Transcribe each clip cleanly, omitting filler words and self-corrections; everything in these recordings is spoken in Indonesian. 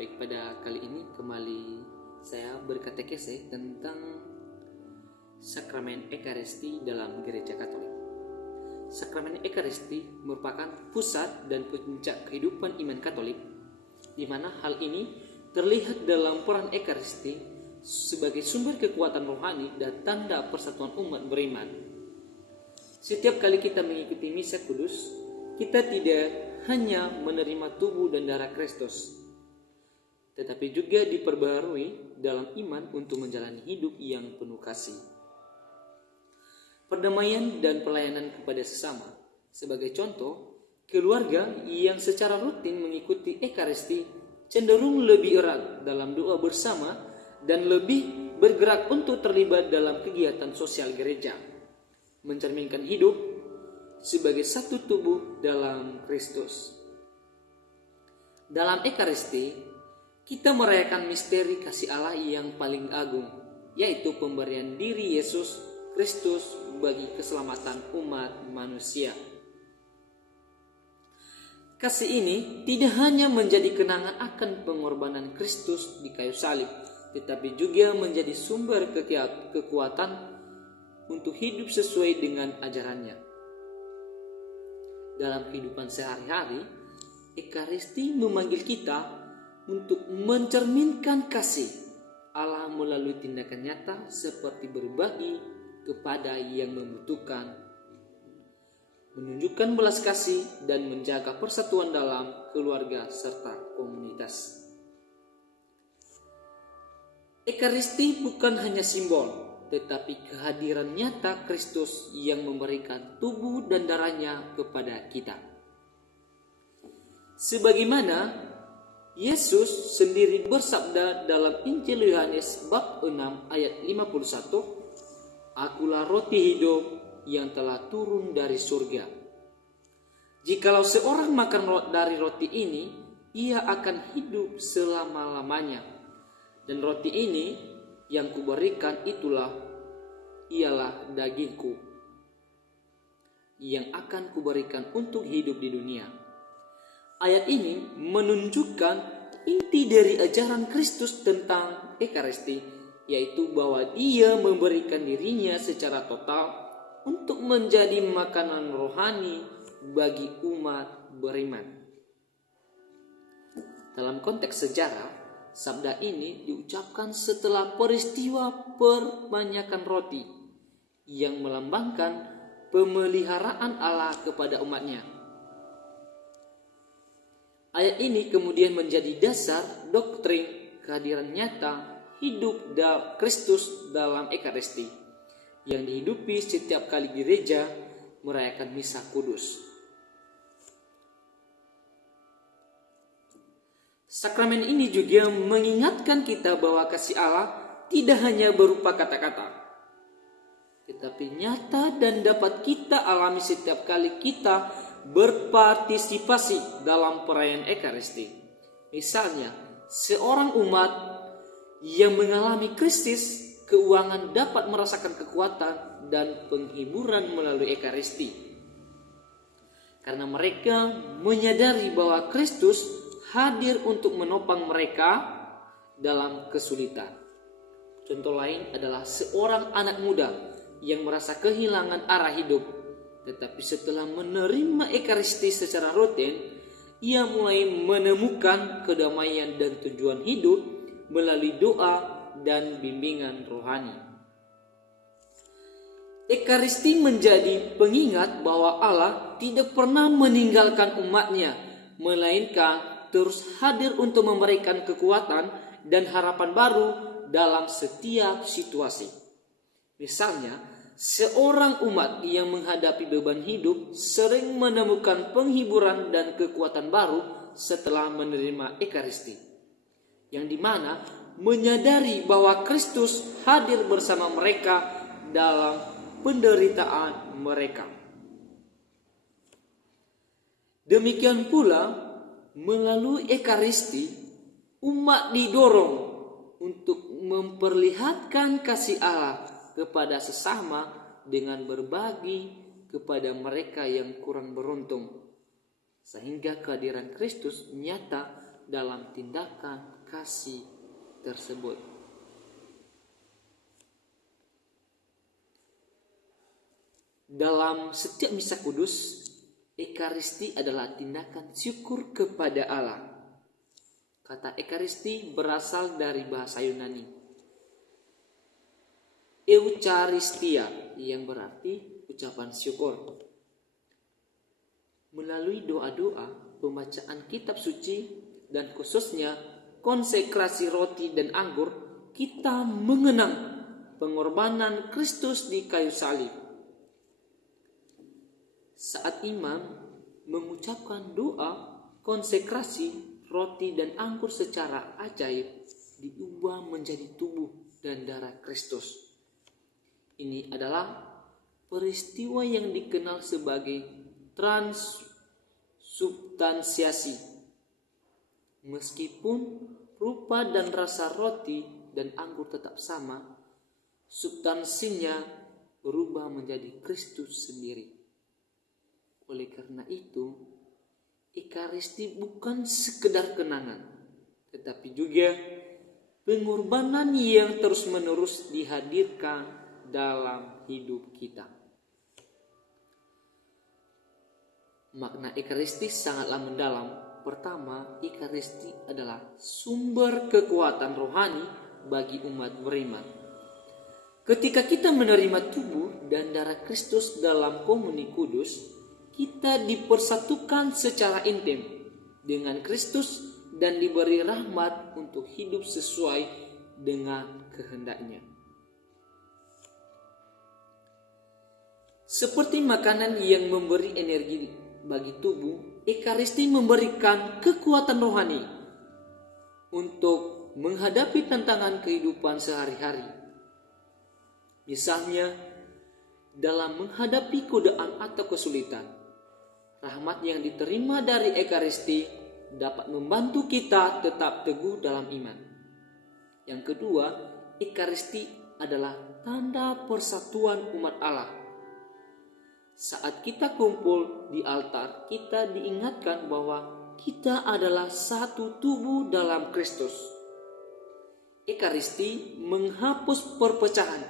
Baik, pada kali ini kembali saya berkatekese tentang sakramen Ekaristi dalam Gereja Katolik. Sakramen Ekaristi merupakan pusat dan puncak kehidupan iman Katolik, di mana hal ini terlihat dalam peran Ekaristi sebagai sumber kekuatan rohani dan tanda persatuan umat beriman. Setiap kali kita mengikuti misa kudus, kita tidak hanya menerima tubuh dan darah Kristus, tetapi juga diperbarui dalam iman untuk menjalani hidup yang penuh kasih, perdamaian dan pelayanan kepada sesama. Sebagai contoh, keluarga yang secara rutin mengikuti Ekaristi cenderung lebih erat dalam doa bersama dan lebih bergerak untuk terlibat dalam kegiatan sosial gereja, mencerminkan hidup sebagai satu tubuh dalam Kristus. Dalam Ekaristi, kita merayakan misteri kasih Allah yang paling agung, yaitu pemberian diri Yesus Kristus bagi keselamatan umat manusia. Kasih ini tidak hanya menjadi kenangan akan pengorbanan Kristus di kayu salib, tetapi juga menjadi sumber kekuatan untuk hidup sesuai dengan ajarannya. Dalam kehidupan sehari-hari, Ekaristi memanggil kita untuk mencerminkan kasih Allah melalui tindakan nyata seperti berbagi kepada yang membutuhkan, menunjukkan belas kasih dan menjaga persatuan dalam keluarga serta komunitas. Ekaristi bukan hanya simbol, tetapi kehadiran nyata Kristus yang memberikan tubuh dan darahnya kepada kita. Sebagaimana Yesus sendiri bersabda dalam Injil Yohanes bab 6 ayat 51, "Akulah roti hidup yang telah turun dari surga. Jikalau seorang makan dari roti ini, ia akan hidup selama-lamanya. Dan roti ini yang kuberikan ialah dagingku yang akan kuberikan untuk hidup di dunia." Ayat ini menunjukkan inti dari ajaran Kristus tentang Ekaristi, yaitu bahwa Dia memberikan dirinya secara total untuk menjadi makanan rohani bagi umat beriman. Dalam konteks sejarah, sabda ini diucapkan setelah peristiwa perbanyakan roti yang melambangkan pemeliharaan Allah kepada umatnya. Ayat ini kemudian menjadi dasar doktrin kehadiran nyata hidup Kristus dalam Ekaristi yang dihidupi setiap kali gereja merayakan misa kudus. Sakramen ini juga mengingatkan kita bahwa kasih Allah tidak hanya berupa kata-kata, tetapi nyata dan dapat kita alami setiap kali kita berpartisipasi dalam perayaan Ekaristi. Misalnya, seorang umat yang mengalami krisis keuangan dapat merasakan kekuatan dan penghiburan melalui Ekaristi, karena mereka menyadari bahwa Kristus hadir untuk menopang mereka dalam kesulitan. Contoh lain adalah seorang anak muda yang merasa kehilangan arah hidup, tetapi setelah menerima Ekaristi secara rutin, ia mulai menemukan kedamaian dan tujuan hidup melalui doa dan bimbingan rohani. Ekaristi menjadi pengingat bahwa Allah tidak pernah meninggalkan umatnya, melainkan terus hadir untuk memberikan kekuatan dan harapan baru dalam setiap situasi. Misalnya, seorang umat yang menghadapi beban hidup sering menemukan penghiburan dan kekuatan baru setelah menerima Ekaristi, yang dimana menyadari bahwa Kristus hadir bersama mereka dalam penderitaan mereka. Demikian pula, melalui Ekaristi, umat didorong untuk memperlihatkan kasih Allah kepada sesama dengan berbagi kepada mereka yang kurang beruntung, sehingga kehadiran Kristus nyata dalam tindakan kasih tersebut. Dalam setiap misa kudus, Ekaristi adalah tindakan syukur kepada Allah. Kata Ekaristi berasal dari bahasa Yunani Eucharistia, yang berarti ucapan syukur. Melalui doa-doa, pembacaan kitab suci, dan khususnya konsekrasi roti dan anggur, kita mengenang pengorbanan Kristus di kayu salib. Saat imam mengucapkan doa konsekrasi, roti dan anggur secara ajaib diubah menjadi tubuh dan darah Kristus. Ini adalah peristiwa yang dikenal sebagai transubstansiasi. Meskipun rupa dan rasa roti dan anggur tetap sama, substansinya berubah menjadi Kristus sendiri. Oleh karena itu, Ekaristi bukan sekedar kenangan, tetapi juga pengorbanan yang terus-menerus dihadirkan dalam hidup kita. Makna Ekaristi sangatlah mendalam. Pertama, Ekaristi adalah sumber kekuatan rohani bagi umat beriman. Ketika kita menerima tubuh dan darah Kristus dalam komuni kudus, kita dipersatukan secara intim dengan Kristus dan diberi rahmat untuk hidup sesuai dengan kehendaknya. Seperti makanan yang memberi energi bagi tubuh, Ekaristi memberikan kekuatan rohani untuk menghadapi tantangan kehidupan sehari-hari. Misalnya, dalam menghadapi godaan atau kesulitan, rahmat yang diterima dari Ekaristi dapat membantu kita tetap teguh dalam iman. Yang kedua, Ekaristi adalah tanda persatuan umat Allah. Saat kita kumpul di altar, kita diingatkan bahwa kita adalah satu tubuh dalam Kristus. Ekaristi menghapus perpecahan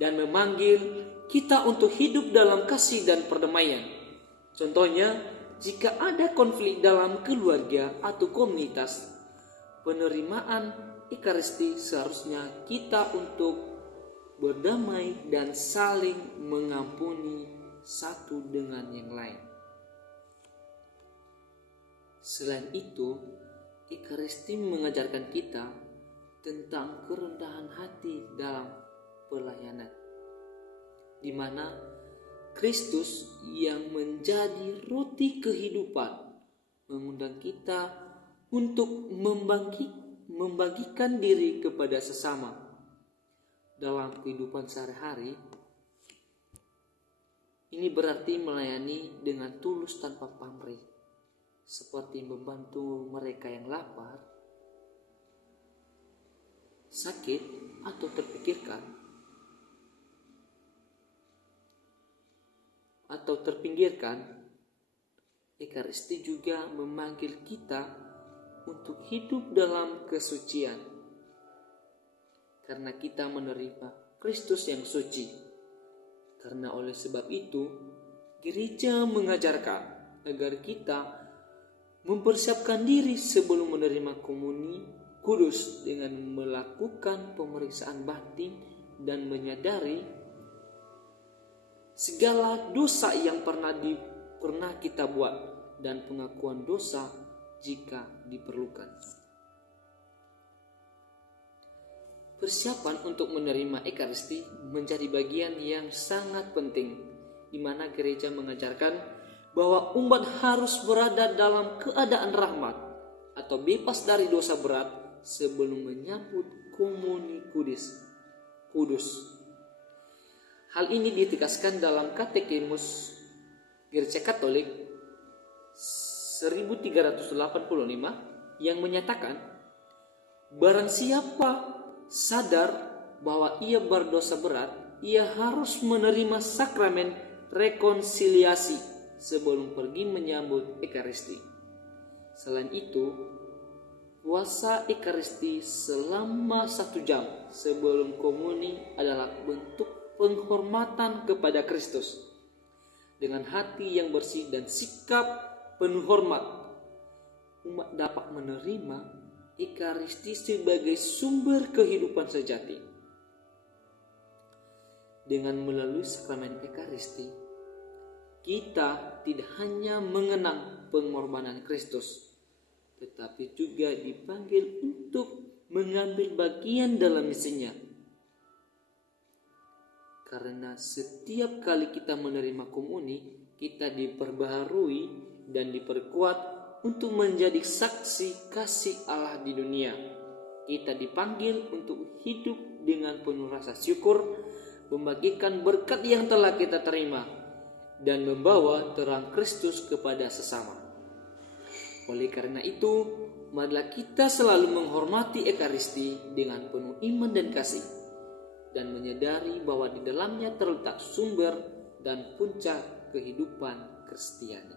dan memanggil kita untuk hidup dalam kasih dan perdamaian. Contohnya, jika ada konflik dalam keluarga atau komunitas, penerimaan Ekaristi seharusnya kita untuk berdamai dan saling mengampuni satu dengan yang lain. Selain itu, Ekaristi mengajarkan kita tentang kerendahan hati dalam pelayanan, di mana Kristus yang menjadi roti kehidupan mengundang kita untuk membagikan diri kepada sesama. Dalam kehidupan sehari-hari, ini berarti melayani dengan tulus tanpa pamrih, seperti membantu mereka yang lapar, sakit, atau terpinggirkan. Ekaristi juga memanggil kita untuk hidup dalam kesucian, karena kita menerima Kristus yang suci. Karena oleh sebab itu, gereja mengajarkan agar kita mempersiapkan diri sebelum menerima komuni kudus dengan melakukan pemeriksaan batin dan menyadari segala dosa yang pernah kita buat dan pengakuan dosa jika diperlukan. Persiapan untuk menerima Ekaristi menjadi bagian yang sangat penting, di mana gereja mengajarkan bahwa umat harus berada dalam keadaan rahmat atau bebas dari dosa berat sebelum menyambut komuni kudus. Hal ini ditegaskan dalam Katekismus Gereja Katolik 1385 yang menyatakan, barang siapa sadar bahwa ia berdosa berat, ia harus menerima sakramen rekonsiliasi sebelum pergi menyambut Ekaristi. Selain itu, Puasa Ekaristi selama 1 jam sebelum komuni adalah bentuk penghormatan kepada Kristus. Dengan hati yang bersih dan sikap penuh hormat, umat dapat menerima Ekaristi sebagai sumber kehidupan sejati. Dengan melalui sakramen Ekaristi, kita tidak hanya mengenang pengorbanan Kristus, tetapi juga dipanggil untuk mengambil bagian dalam misinya. Karena setiap kali kita menerima komuni, kita diperbaharui dan diperkuat untuk menjadi saksi kasih Allah di dunia. Kita dipanggil untuk hidup dengan penuh rasa syukur, membagikan berkat yang telah kita terima, dan membawa terang Kristus kepada sesama. Oleh karena itu, marilah kita selalu menghormati Ekaristi dengan penuh iman dan kasih, dan menyadari bahwa di dalamnya terletak sumber dan puncak kehidupan Kristiani.